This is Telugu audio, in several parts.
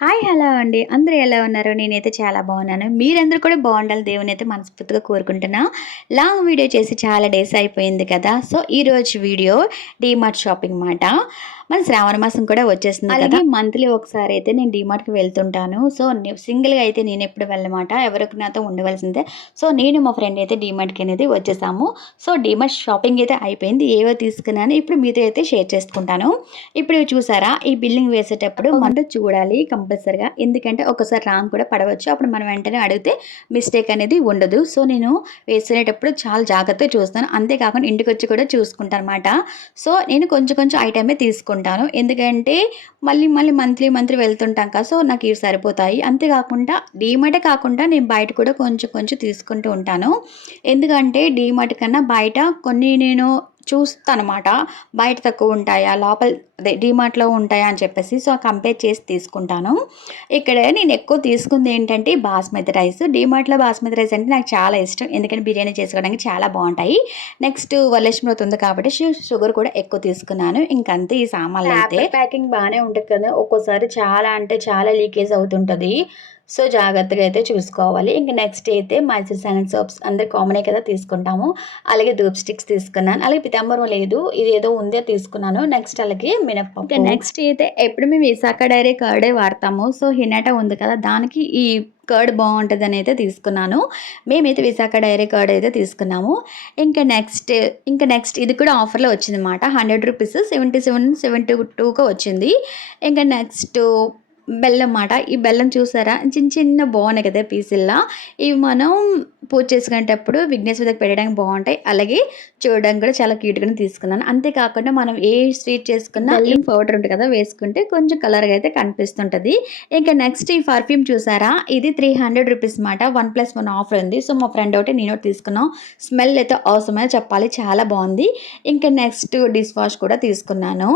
హాయ్! హలో అండి. అందరూ ఎలా ఉన్నారు? నేనైతే చాలా బాగున్నాను. మీరందరూ కూడా బాగుండాలి దేవునైతే మనస్ఫూర్తిగా కోరుకుంటున్నా. లాంగ్ వీడియో చేసి చాలా డేస్ అయిపోయింది కదా! సో, ఈరోజు వీడియో డీమార్ట్ షాపింగ్ మాట. మన శ్రావణ మాసం కూడా వచ్చేసింది కదా! అలాగే మంత్లీ ఒకసారి అయితే నేను డీమార్ట్‌కి వెళ్తుంటాను. సో, సింగిల్‌గా అయితే నేనెప్పుడు వెళ్ళమాట. ఎవరికి నాతో ఉండవలసిందే. సో, నేను మా ఫ్రెండ్ అయితే డీమార్ట్‌కి అనేది వచ్చేసాము. సో, డీమార్ట్ షాపింగ్ అయితే అయిపోయింది. ఏవో తీసుకున్నాను. ఇప్పుడు మీతో అయితే షేర్ చేసుకుంటాను. ఇప్పుడు చూసారా ఈ బిల్లింగ్ వేసేటప్పుడు మనం చూడాలి కంపల్సరిగా. ఎందుకంటే ఒక్కసారి రాంగ్ కూడా పడవచ్చు. అప్పుడు మనం వెంటనే అడిగితే మిస్టేక్ అనేది ఉండదు. సో, నేను వేసుకునేటప్పుడు చాలా జాగ్రత్తగా చూస్తాను. అంతేకాకుండా ఇంటికొచ్చి కూడా చూసుకుంటానమాట. సో, నేను కొంచెం కొంచెం ఐటమే తీసుకుంటాను. ఎందుకంటే మళ్ళీ మంత్లీ వెళ్తుంటాం కదా! సో, నాకు ఇవి సరిపోతాయి. అంతేకాకుండా డీమార్టే కాకుండా నేను బయట కూడా కొంచెం కొంచెం తీసుకుంటూ ఉంటాను. ఎందుకంటే డీమార్ట్ కన్నా బయట కొన్ని నేను చూస్తానమాట. బయట తక్కువుంటాయా? లోపల అదే డీమార్ట్‌లో ఉంటాయా? అని చెప్పేసి. సో, కంపేర్ చేసి తీసుకుంటాను. ఇక్కడ నేను ఎక్కువ తీసుకుందేంటంటే బాస్మతి రైస్. డీమార్ట్‌లో బాస్మతి రైస్ అంటే నాకు చాలా ఇష్టం. ఎందుకంటే బిర్యానీ చేసుకోవడానికి చాలా బావుంటాయి. నెక్స్ట్ వరలక్ష్మి వ్రతం ఉంది కాబట్టి షుగర్ కూడా ఎక్కువ తీసుకున్నాను. ఇంకంతే ఈ సామాన్లయితే. పేపర్ ప్యాకింగ్ బానే ఉంటది కదా! ఒక్కోసారి చాలా అంటే చాలా లీకేజ్ అవుతుంటది. సో, జాగ్రత్తగా అయితే చూసుకోవాలి. ఇంక నెక్స్ట్ అయితే మైసూర్ శాండల్ సోప్స్ అందరు కామనే కదా! తీసుకుంటాము. అలాగే ధూప్ స్టిక్స్ తీసుకున్నాను. అలాగే పితాంబరం లేదు. ఇదేదో ఉందే తీసుకున్నాను. నెక్స్ట్ అలాగే మినపప్పు. ఇక నెక్స్ట్ అయితే ఎప్పుడు మేము విశాఖ డైరీ కర్డే వాడతాము. సో, హినాటా ఉంది కదా! దానికి ఈ కర్డ్ బావుంటదని అయితే తీసుకున్నాను. మేమైతే విశాఖ డైరీ కర్డ్ అయితే తీసుకున్నాము. ఇంకా నెక్స్ట్ ఇది కూడా ఆఫర్‌లో వచ్చిందన్నమాట. రూ. 100 72కో వచ్చింది. ఇంకా నెక్స్ట్ బెల్లం మాట. ఈ బెల్లం చూసారా? చిన్న బాగున్నాయి కదా పీసుల్లా. ఇవి మనం పూజ చేసుకునేటప్పుడు విఘ్నేశ్వరుడికి పెట్టడానికి బావుంటాయి. అలాగే చూడడానికి కూడా చాలా క్యూట్‌గానే తీసుకున్నాను. అంతేకాకుండా మనం ఏ స్వీట్ చేసుకున్నా బెల్లం పౌడర్ ఉంటుంది కదా! వేసుకుంటే కొంచెం కలర్‌గా అయితే కనిపిస్తుంటది. ఇంకా నెక్స్ట్ ఈ పర్ఫ్యూమ్ చూసారా? ఇది రూ. 300 మాట. 1+1 ఆఫర్ ఉంది. సో, మా ఫ్రెండ్ ఒకటి నేను ఒకటి తీసుకున్నాం. స్మెల్ అయితే అవసరమే చెప్పాలి. చాలా బావుంది. ఇంకా నెక్స్ట్ డిష్ వాష్ కూడా తీసుకున్నాను.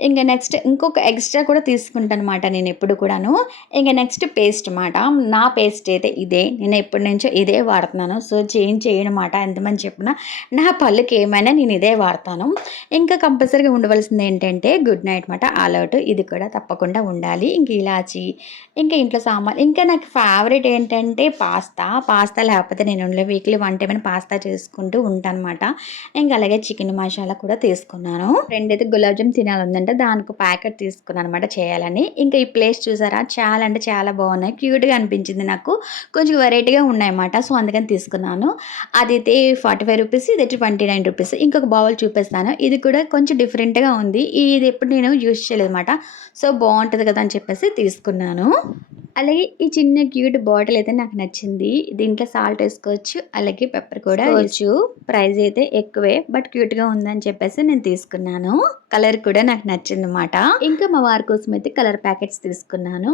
ఇంక నెక్స్ట్ ఇంకొక ఎక్స్‌ట్రా కూడా తీసుకుంటానమాట నేనెప్పుడు కూడాను. ఇంక నెక్స్ట్ పేస్ట్ మాట. నా పేస్ట్ అయితే ఇదే. నేను ఎప్పటినుంచో ఇదే వాడుతున్నాను. సో, చేంజ్ చేయనమాట ఎంతమంది చెప్పినా. నా పళ్ళుకి ఏమైనా నేను ఇదే వాడతాను. ఇంకా కంపల్సరీగా ఉండవలసింది ఏంటంటే గుడ్ నైట్ మాట ఆల్ ఔట్. ఇది కూడా తప్పకుండా ఉండాలి. ఇంక ఇలాచి, ఇంకా ఇంట్లో సామాన్లు ఇంకా నాకు ఫేవరెట్ ఏంటంటే పాస్తా. పాస్తా లేకపోతే నేను ఉండలేను. వీక్లీ 1 టైమ్ అయినా పాస్తా చేసుకుంటూ ఉంటానమాట. ఇంకా అలాగే చికెన్ మసాలా కూడా తీసుకున్నాను. ఫ్రెండ్ అయితే గులాబ్ జామ్ తినాలందంటే దానికి ప్యాకెట్ తీసుకున్నాను అనమాట చేయాలని. ఇంకా ఈ ప్లేస్ చూసారా? చాలా అంటే చాలా బాగున్నాయి. క్యూట్‌గా అనిపించింది నాకు. కొంచెం వెరైటీగా ఉన్నాయన్నమాట. సో, అందుకని తీసుకున్నాను. అదైతే రూ. 45 ఇదైతే రూ. 29. ఇంకొక బౌల్ చూపిస్తాను. ఇది కూడా కొంచెం డిఫరెంట్‌గా ఉంది. ఇది ఎప్పుడు నేను యూజ్ చేయలేదన్నమాట. సో, బావుంటది కదా! అని చెప్పేసి తీసుకున్నాను. అలాగే ఈ చిన్న క్యూట్ బాటిల్ అయితే నాకు నచ్చింది. దీంట్లో సాల్ట్ ఏసుకోవచ్చు. అలాగే పెప్పర్ కూడా ఏసుకోవచ్చు. ప్రైస్ అయితే ఎక్కువే. బట్ క్యూట్‌గా ఉందని చెప్పేసి నేను తీసుకున్నాను. కలర్ కూడా నాకు నచ్చిందన్నమాట. ఇంకా మా వారి కోసం అయితే కలర్ ప్యాకెట్స్ తీసుకున్నాను.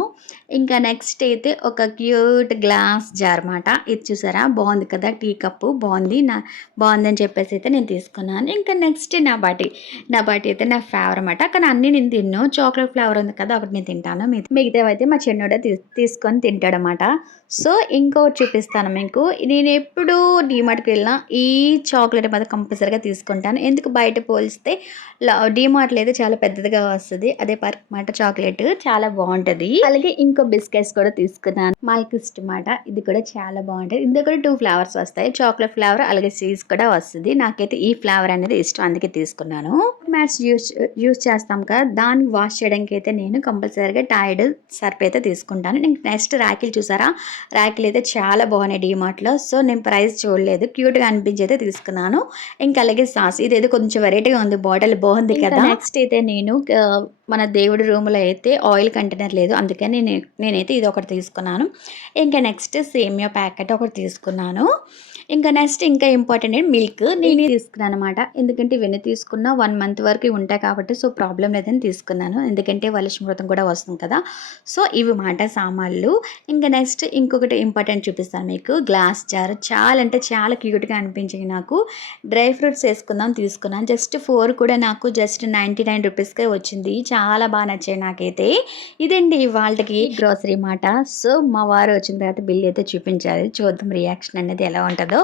ఇంకా నెక్స్ట్ అయితే ఒక క్యూట్ గ్లాస్ జార్ మాట. ఇది చూసారా? బావుంది కదా! టీ కప్పు బావుంది. బావుందని చెప్పేసి అయితే నేను తీసుకున్నాను. ఇంకా నెక్స్ట్ నా బాటి అయితే నా ఫేవర్ అనమాట. కానీ అన్నీ నేను తిన్ను. చాక్లెట్ ఫ్లేవర్ ఉంది కదా! ఒకటి నేను తింటాను. మిగతావైతే మా చిన్నోడే తీసుకొని తింటాడనమాట. సో, ఇంకోటి చూపిస్తాను మీకు. నేనెప్పుడు డీమార్ట్‌కి వెళ్ళినా ఈ చాక్లెట్ మాత్రం కంపల్సరీగా తీసుకుంటాను. ఎందుకు బయట పోలిస్తే డీమార్ట్‌లో అయితే చాలా పెద్దదిగా వస్తది. అదే పర్క్ మాట చాక్లెట్ చాలా బావుంటది. అలాగే ఇంకో బిస్కెట్స్ కూడా తీసుకున్నాను. మాల్కిస్ట్ మాట. ఇది కూడా చాలా బావుంటది. ఇందులో కూడా 2 ఫ్లేవర్స్ వస్తాయి. చాక్లెట్ ఫ్లేవర్ అలాగే చీజ్ కూడా వస్తది. నాకైతే ఈ ఫ్లేవర్ అనేది ఇష్టం. అందుకే తీసుకున్నాను. మ్యాట్స్ యూజ్ చేస్తాం కదా! దాన్ని వాష్ చేయడానికి అయితే నేను కంపల్సరీగా టైడ్ సర్ఫ్ అయితే తీసుకుంటాను. నెక్స్ట్ రాఖీలు చూసారా? రాఖీలు అయితే చాలా బాగున్నాయి డీమార్ట్‌లో. సో, నేను ప్రైస్ చూడలేదు. క్యూట్‌గా అనిపించి అయితే తీసుకున్నాను. ఇంకా అలాగే సాస్ ఇదేదో కొంచెం వెరైటీగా ఉంది. బాటిల్ బాగుంది కదా! నెక్స్ట్ అయితే నేను మన దేవుడి రూమ్‌లో అయితే ఆయిల్ కంటైనర్ లేదు. అందుకని నేనైతే ఇది ఒకటి తీసుకున్నాను. ఇంకా నెక్స్ట్ సేమియా ప్యాకెట్ ఒకటి తీసుకున్నాను. ఇంకా నెక్స్ట్ ఇంకా ఇంపార్టెంట్ మిల్క్ నేనే తీసుకున్నాను అనమాట. ఎందుకంటే ఇవన్నీ తీసుకున్న 1 మంత్ వరకు ఉంటాయి కాబట్టి సో, ప్రాబ్లమ్ లేదని తీసుకున్నాను. ఎందుకంటే వరలక్ష్మి వ్రతం కూడా వస్తుంది కదా! సో, ఇవి మాట సామాన్లు. ఇంకా నెక్స్ట్ ఇంకొకటి ఇంపార్టెంట్ చూపిస్తాను మీకు. గ్లాస్ జార్ చాలా అంటే చాలా క్యూట్‌గా అనిపించాయి నాకు. డ్రై ఫ్రూట్స్ ఏసుకుందాం తీసుకున్నాను. జస్ట్ 4 కూడా నాకు జస్ట్ రూ. 99కే వచ్చింది. చాలా బాగా నచ్చాయి నాకైతే. ఇదండి ఇవాల్టికి గ్రోసరీ మాట. సో, మా వారు వచ్చిన తర్వాత బిల్ అయితే చూపించారు. చూద్దాం రియాక్షన్ అనేది ఎలా ఉంటదో.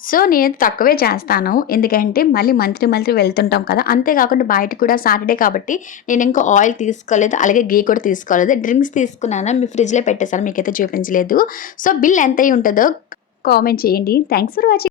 సో, నేనైతే తక్కువే చేస్తాను. ఎందుకంటే మళ్ళీ మంత్లీ వెళ్తుంటాం కదా! అంతే కాకుండా బయట కూడా సాటర్‌డే కాబట్టి నేనింకా ఆయిల్ తీసుకోలేదు. అలాగే ఘీ కూడా తీసుకోలేదు. డ్రింక్స్ తీసుకున్నాను. మీ ఫ్రిడ్జ్‌లో పెట్టేసాను. మీకైతే చూపించలేదు. సో, బిల్ ఎంతయ్యి ఉంటదో కామెంట్ చేయండి. Thanks for watching.